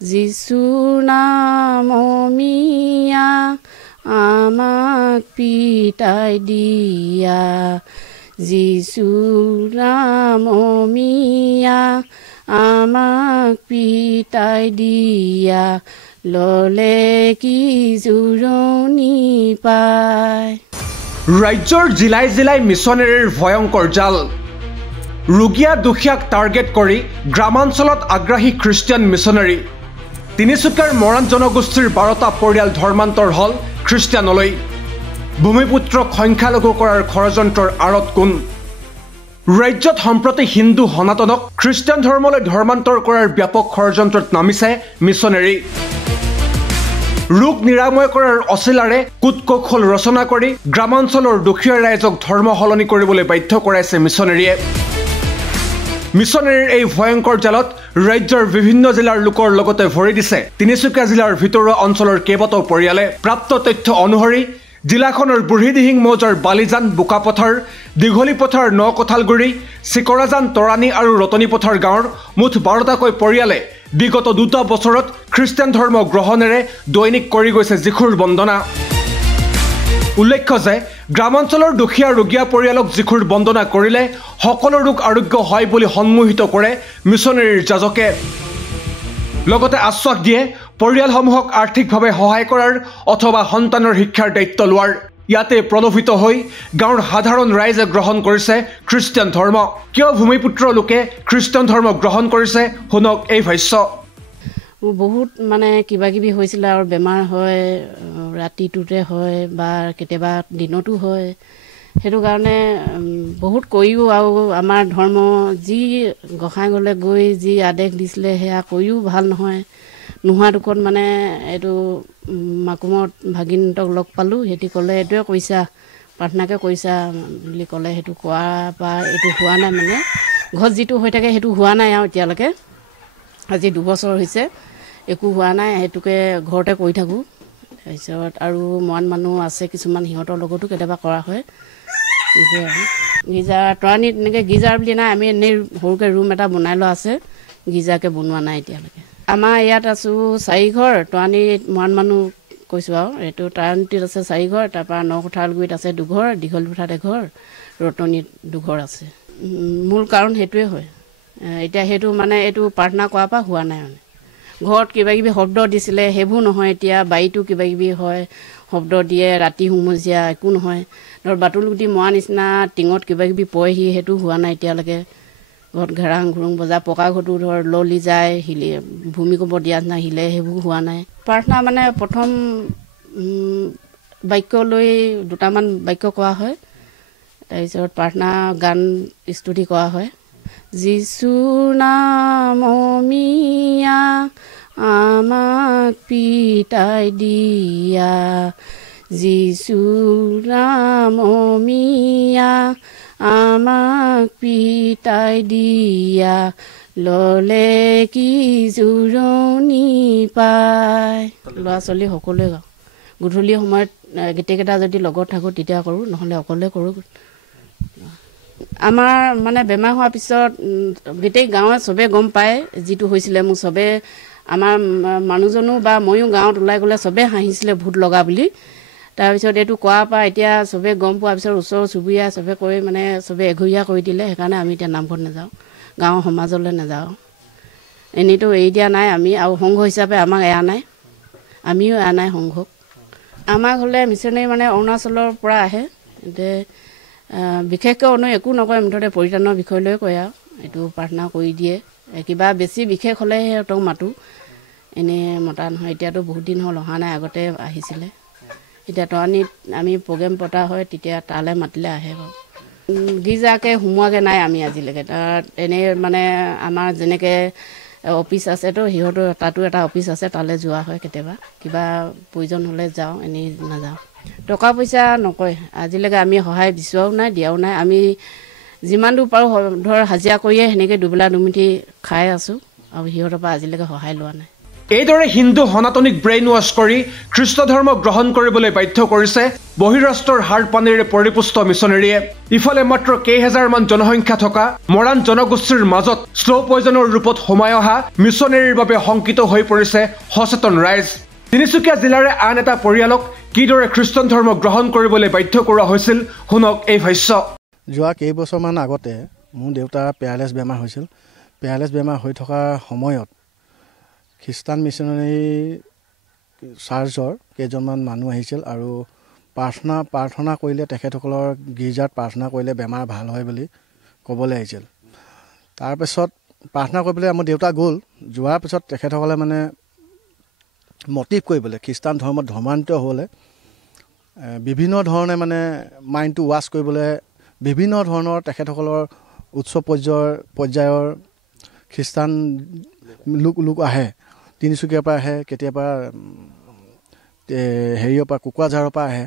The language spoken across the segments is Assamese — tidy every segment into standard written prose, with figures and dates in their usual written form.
যিচুৰ নামমিয়া আমাক পিতাই দিয়া যিচুৰ নামমিয়া আমাক পিতাই দিয়া ললে কি জুৰণি পায় ৰাজ্যৰ জিলাই জিলাই মিছনেৰীৰ ভয়ংকৰ জাল ৰোগীয়া দুখীয়াক টাৰ্গেট কৰি গ্ৰামাঞ্চলত আগ্ৰাহী খ্ৰীষ্টিয়ান মিছনেৰী তিনিচুকীয়াৰ মৰাণ জনগোষ্ঠীৰ 12টা পৰিয়াল ধৰ্মান্তৰ হল খ্ৰীষ্টিয়ানলৈ ভূমিপুত্ৰক সংখ্যালঘু কৰাৰ ষড়যন্ত্ৰৰ আঁৰত কোন ৰাজ্যত সম্প্ৰতি হিন্দু সনাতনক খ্ৰীষ্টিয়ান ধৰ্মলৈ ধৰ্মান্তৰ কৰাৰ ব্যাপক ষড়যন্ত্ৰত নামিছে মিছনেৰী ৰোগ নিৰাময় কৰাৰ অচিলাৰে কুটকৌশল ৰচনা কৰি গ্ৰামাঞ্চলৰ দুখীয়া ৰাইজক ধৰ্ম সলনি কৰিবলৈ বাধ্য কৰাইছে মিছনেৰীয়ে মিছনেৰীৰ এই ভয়ংকৰ জালত ৰাজ্যৰ বিভিন্ন জিলাৰ লোকৰ লগতে ভৰি দিছে তিনিচুকীয়া জিলাৰ ভিতৰুৱা অঞ্চলৰ কেইবাটাও পৰিয়ালে প্ৰাপ্ত তথ্য অনুসৰি জিলাখনৰ বুঢ়ীদিহিং মৌজাৰ বালিজান বোকাপথাৰ দীঘলীপথাৰ নকঠালগুৰি চিকৰাজান তৰাণী আৰু ৰতনীপথাৰ গাঁৱৰ মুঠ 12টাকৈ পৰিয়ালে বিগত 2টা বছৰত খ্ৰীষ্টিয়ান ধৰ্ম গ্ৰহণেৰে দৈনিক কৰি গৈছে যিখুৰ বন্দনা উল্লেখ্য যে গ্ৰামাঞ্চলৰ দুখীয়া ৰোগীয়া পৰিয়ালক যিখুৰ বন্দনা কৰিলে সকলো ৰোগ আৰোগ্য হয় বুলি সন্মোহিত কৰে মিছনেৰীৰ যাজকে লগতে আশ্বাস দিয়ে পৰিয়ালসমূহক আৰ্থিকভাৱে সহায় কৰাৰ অথবা সন্তানৰ শিক্ষাৰ দায়িত্ব লোৱাৰ ইয়াতে প্ৰলোভিত হৈ গাঁৱৰ সাধাৰণ ৰাইজে গ্ৰহণ কৰিছে খ্ৰীষ্টিয়ান ধৰ্ম কিয় ভূমিপুত্ৰ লোকে খ্ৰীষ্টিয়ান ধৰ্ম গ্ৰহণ কৰিছে শুনক এই ভাষ্য বহুত মানে কিবা কিবি হৈছিল আৰু বেমাৰ হয় ৰাতিটোতে হয় বা কেতিয়াবা দিনতো হয় সেইটো কাৰণে বহুত কৰিও আৰু আমাৰ ধৰ্ম যি গোসাঁই গলে গৈ যি আদেশ দিছিলে সেয়া কৰিও ভাল নহয় নোহোৱা দুখত মানে এইটো মাকুমত ভাগিনতক লগ পালোঁ সিহঁতি ক'লে এইটোৱে কৈছা প্ৰাৰ্থনাকে কৈছা বুলি ক'লে সেইটো কোৱাৰ পৰা এইটো হোৱা নাই মানে ঘৰত যিটো হৈ থাকে সেইটো হোৱা নাই আৰু এতিয়ালৈকে আজি 2 বছৰ হৈছে একো হোৱা নাই সেইটোকে ঘৰতে কৰি থাকোঁ তাৰপিছত আৰু মৰাণ মানুহ আছে কিছুমান সিহঁতৰ লগতো কেতিয়াবা কৰা হয় এনেকৈ আৰু গীজাৰ তৰাণীত এনেকৈ গীজাৰ বুলি নাই আমি এনেই সৰুকৈ ৰুম এটা বনাই লোৱা আছে গীজাৰকৈ বনোৱা নাই এতিয়ালৈকে আমাৰ ইয়াত আছোঁ 4 ঘৰ তৰাণীত মৰাণ মানুহ কৈছোঁ আৰু এইটো তৰাণীত আছে 4 ঘৰ তাৰপৰা নকঠালগুৰিত আছে 2 ঘৰ দীঘলীপথাৰত 1 ঘৰ ৰতনীত 2 ঘৰ আছে মূল কাৰণ সেইটোৱে হয় এতিয়া সেইটো মানে এইটো প্ৰাৰ্থনা কৰাৰ পৰা হোৱা নাই মানে ঘৰত কিবা কিবি শব্দ দিছিলে সেইবোৰ নহয় এতিয়া বাৰীটো কিবা কিবি হয় শব্দ দিয়ে ৰাতি হুমুচিয়া একো নহয় ধৰ বাটুলগুটি মৰা নিচিনা টিঙত কিবা কিবি পৰেহি সেইটো হোৱা নাই এতিয়ালৈকে ঘৰত ঘেৰাং ঘুৰুং বজা পকা ঘৰটো ধৰ ললি যায় হিলি ভূমিকম্প দিয়া নিচিনা হিলে সেইবোৰ হোৱা নাই প্ৰাৰ্থনা মানে প্ৰথম বাক্য লৈ 2টামান বাক্য কোৱা হয় তাৰপিছত প্ৰাৰ্থনা গান স্তুতি কৰা হয় যিচুৰ নামমিয়া আমাক পিতাই দিয়া যিচুৰ নামমিয়া আমাক পিতাই দিয়া ললে কি জুৰণি পায় ল'ৰা ছোৱালী সকলোৱে গাওঁ গধূলি সময়ত গোটেইকেইটা যদি লগত থাকোঁ তেতিয়া কৰোঁ নহ'লে অকলে কৰোঁ আমাৰ মানে বেমাৰ হোৱাৰ পিছত গোটেই গাঁৱে চবে গম পায় যিটো হৈছিলে মোৰ চবে আমাৰ মানুহজনো বা ময়ো গাঁৱত ওলাই গ'লে চবে হাঁহিছিলে ভূত লগা বুলি তাৰপিছত এইটো কোৱাৰ পৰা এতিয়া চবে গম পোৱাৰ পিছত ওচৰ চুবুৰীয়া চবে কৈ মানে চবে এঘৰীয়া কৰি দিলে সেইকাৰণে আমি এতিয়া নামঘৰত নাযাওঁ গাঁৱৰ সমাজলৈ নাযাওঁ এনেইতো এৰি দিয়া নাই আমি আৰু সংঘ হিচাপে আমাক এৰা নাই আমিও এৰা নাই সংঘক আমাৰ ঘৰলৈ মিছনেৰী মানে অৰুণাচলৰ পৰা আহে এতিয়া বিশেষকৈ একো নকয় মুঠতে পৰিত্ৰাণৰ বিষয় লৈ কয় আৰু এইটো প্ৰাৰ্থনা কৰি দিয়ে কিবা বেছি বিশেষ হ'লেহে সিহঁতক মাতোঁ এনেই মতা নহয় এতিয়াতো বহুত দিন হ'ল অহা নাই আগতে আহিছিলে এতিয়া তৰাণীত আমি প্ৰগ্ৰেম পতা হয় তেতিয়া তালৈ মাতিলে আহে বাৰু গীজাকৈ সোমোৱাকৈ নাই আমি আজিলৈকে তাত এনেই মানে আমাৰ যেনেকৈ অফিচ আছেতো সিহঁতৰ তাতো এটা অফিচ আছে তালৈ যোৱা হয় কেতিয়াবা কিবা প্ৰয়োজন হ'লে যাওঁ এনেই নাযাওঁ টকা পইচা নকয় আজিলৈকে আমি সহায় বিচৰাও নাই দিয়াও নাই আমি যিমান দূৰ পাৰোঁ ধৰ হাজিৰা কৰিয়ে সেনেকৈ দুবেলা দুমুঠি খাই আছোঁ আৰু সিহঁতৰ পৰা আজিলৈকে সহায় লোৱা নাই এইদৰে হিন্দু সনাতনীক ব্ৰেইন ৱাছ কৰি খ্ৰীষ্ট ধৰ্ম গ্ৰহণ কৰিবলৈ বাধ্য কৰিছে বহিৰাষ্ট্ৰৰ হাৰ পানীৰে পৰিপুষ্ট মিছনেৰীয়ে। ইফালে মাত্ৰ কেইহাজাৰমান জনসংখ্যা থকা মৰাণ জনগোষ্ঠীৰ মাজত শ্ল' পয়জনৰ ৰূপত সোমাই অহা মিছনেৰীৰ বাবে শংকিত হৈ পৰিছে সচেতন ৰাইজ। তিনিচুকীয়া জিলাৰে আন এটা পৰিয়ালক কিদৰে খ্ৰীষ্টান ধৰ্ম গ্ৰহণ কৰিবলৈ বাধ্য কৰোৱা হৈছিল শুনক এই ভাষ্য। যোৱা কেইবছৰমান আগতে মোৰ দেউতাৰ পেৰালাইছ বেমাৰ হৈছিল। পেৰালাইছ বেমাৰ হৈ থকা সময়ত খ্ৰীষ্টান মিছনেৰী চাৰ্চৰ কেইজনমান মানুহ আহিছিল আৰু প্ৰাৰ্থনা কৰিলে তেখেতসকলৰ গীৰ্জাত প্ৰাৰ্থনা কৰিলে বেমাৰ ভাল হয় বুলি ক'বলৈ আহিছিল। তাৰপিছত প্ৰাৰ্থনা কৰিবলৈ আমাৰ দেউতা গ'ল। যোৱাৰ পিছত তেখেতসকলে মানে মটিভ কৰিবলৈ খ্ৰীষ্টান ধৰ্মত ধৰ্মান্তৰিত হ'বলৈ বিভিন্ন ধৰণে মানে মাইণ্ডটো ৱাছ কৰিবলৈ বিভিন্ন ধৰণৰ তেখেতসকলৰ উচ্চ পৰ্যায়ৰ খ্ৰীষ্টান লোক আহে। তিনিচুকীয়াৰ পৰা আহে, কেতিয়াবা হেৰিয়ৰ পৰা কোকৰাঝাৰৰ পৰা আহে।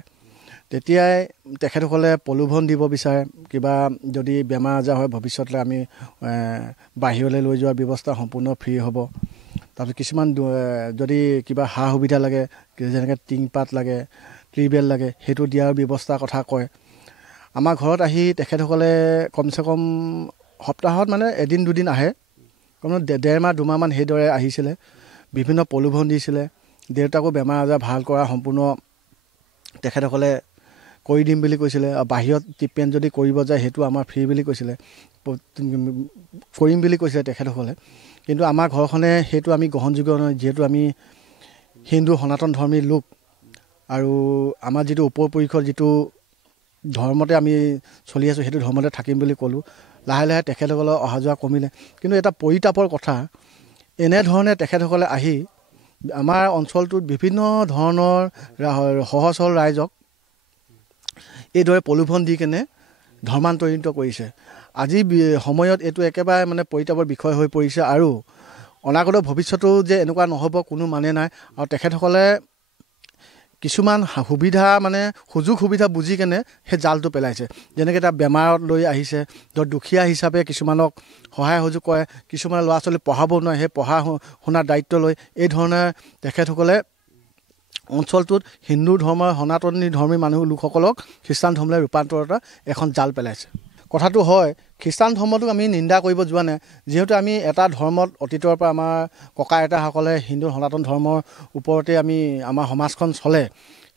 তেতিয়াই তেখেতসকলে প্ৰলোভন দিব বিচাৰে, কিবা যদি বেমাৰ আজাৰ হয় ভৱিষ্যতলৈ আমি বাহিৰলৈ লৈ যোৱাৰ ব্যৱস্থা সম্পূৰ্ণ ফ্ৰী হ'ব। তাৰপিছত কিছুমান যদি কিবা সা সুবিধা লাগে, যেনেকৈ টিংপাত লাগে, টিউবৱেল লাগে, সেইটো দিয়াৰ ব্যৱস্থাৰ কথা কয়। আমাৰ ঘৰত আহি তেখেতসকলে কমচে কম সপ্তাহত মানে এদিন দুদিন আহে, কোনো 1.5 মাহ 2 মাহমান সেইদৰে আহিছিলে। বিভিন্ন প্ৰলোভন দিছিলে। দেউতাকো বেমাৰ আজাৰ ভাল কৰা সম্পূৰ্ণ তেখেতসকলে কৰি দিম বুলি কৈছিলে। আৰু বাহিৰত ট্ৰিটমেণ্ট যদি কৰিব যায় সেইটো আমাৰ ফ্ৰী বুলি কৈছিলে, কৰিম বুলি কৈছিলে তেখেতসকলে। কিন্তু আমাৰ ঘৰখনে সেইটো আমি গ্ৰহণযোগ্য নহয়, যিহেতু আমি হিন্দু সনাতন ধৰ্মী লোক আৰু আমাৰ যিটো ওপৰ পৰিসৰ যিটো ধৰ্মতে আমি চলি আছোঁ সেইটো ধৰ্মতে থাকিম বুলি ক'লোঁ। লাহে লাহে তেখেতসকলৰ অহা যোৱা কমিলে। কিন্তু এটা পৰিতাপৰ কথা, এনেধৰণে তেখেতসকলে আহি আমাৰ অঞ্চলটোত বিভিন্ন ধৰণৰ সহজ সৰল ৰাইজক এইদৰে প্ৰলোভন দি কেনে ধৰ্মান্তৰিত কৰিছে। আজি সময়ত এইটো একেবাৰে মানে পৰিতাপৰ বিষয় হৈ পৰিছে আৰু অনাগত ভৱিষ্যতো যে এনেকুৱা নহ'ব কোনো মানে নাই। আৰু তেখেতসকলে কিছুমান সুবিধা মানে সুযোগ সুবিধা বুজি কেনে সেই জালটো পেলাইছে। যেনেকৈ এটা বেমাৰত লৈ আহিছে, ধৰ দুখীয়া হিচাপে কিছুমানক সহায় সহযোগ কৰে, কিছুমানে ল'ৰা ছোৱালী পঢ়াব নোৱাৰে, সেই পঢ়া শুনাৰ দায়িত্ব লৈ এই ধৰণে তেখেতসকলে অঞ্চলটোত হিন্দু ধৰ্মৰ সনাতনী ধৰ্মী মানুহ লোকসকলক খ্ৰীষ্টান ধৰ্মলৈ ৰূপান্তৰত এখন জাল পেলাইছে। কথাটো হয়, খ্ৰীষ্টান ধৰ্মটোক আমি নিন্দা কৰিব যোৱা নাই, যিহেতু আমি এটা ধৰ্মত অতীতৰ পৰা আমাৰ ককা আইতাসকলে হিন্দু সনাতন ধৰ্মৰ ওপৰতে আমাৰ সমাজখন চলে।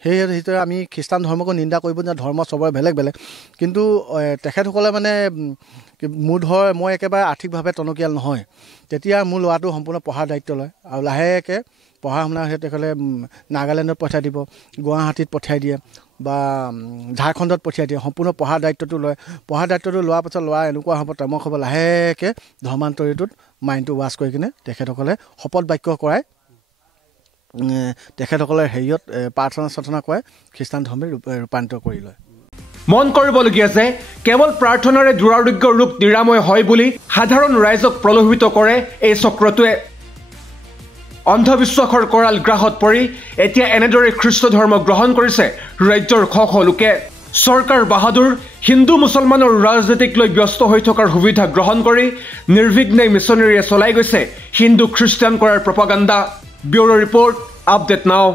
সেই হিচাপে আমি খ্ৰীষ্টান ধৰ্মকো নিন্দা কৰিব যে ধৰ্ম চবৰে বেলেগ বেলেগ। কিন্তু তেখেতসকলে মানে মই একেবাৰে আৰ্থিকভাৱে টনকিয়াল নহয়, তেতিয়া মোৰ ল'ৰাটো সম্পূৰ্ণ পঢ়াৰ দায়িত্ব লয় আৰু লাহেকৈ পঢ়া শুনা তেখেতে নাগালেণ্ডত পঠিয়াই দিব, গুৱাহাটীত পঠিয়াই দিয়ে বা ঝাৰখণ্ডত পঠিয়াই দিয়ে, সম্পূৰ্ণ পঢ়াৰ দায়িত্বটো লয়। পঢ়াৰ দায়িত্বটো লোৱাৰ পাছত ল'ৰা এনেকুৱা হ'ব তামক হ'ব, লাহেকৈ ধৰ্মান্তৰিটোত মাইণ্ডটো ৱাছ কৰি কিনে তেখেতসকলে শপত বাক্য কৰাই তেখেতসকলে হেৰিয়ত প্ৰাৰ্থনা কৰে, খ্ৰীষ্টান ধৰ্মে ৰূপান্তৰ কৰি লয়। মন কৰিবলগীয়া যে কেৱল প্ৰাৰ্থনাৰে দুৰাৰোগ্য ৰোগ নিৰাময় হয় বুলি সাধাৰণ ৰাইজক প্ৰলোভিত কৰে এই চক্ৰটোৱে। অন্ধবিশ্বাসৰ কৰাল গ্ৰাহত পৰি এতিয়া এনেদৰে খ্ৰীষ্ট ধৰ্ম গ্ৰহণ কৰিছে ৰাজ্যৰ শ শ লোকে। চৰকাৰ বাহাদুৰ হিন্দু মুছলমানৰ ৰাজনীতিক লৈ ব্যস্ত হৈ থকাৰ সুবিধা গ্ৰহণ কৰি নিৰ্বিঘ্নে মিছনেৰীয়ে চলাই গৈছে হিন্দু খ্ৰীষ্টান কৰাৰ প্ৰপাগাণ্ডা। ব্যুৰো ৰিপৰ্ট, আপডেট নাও।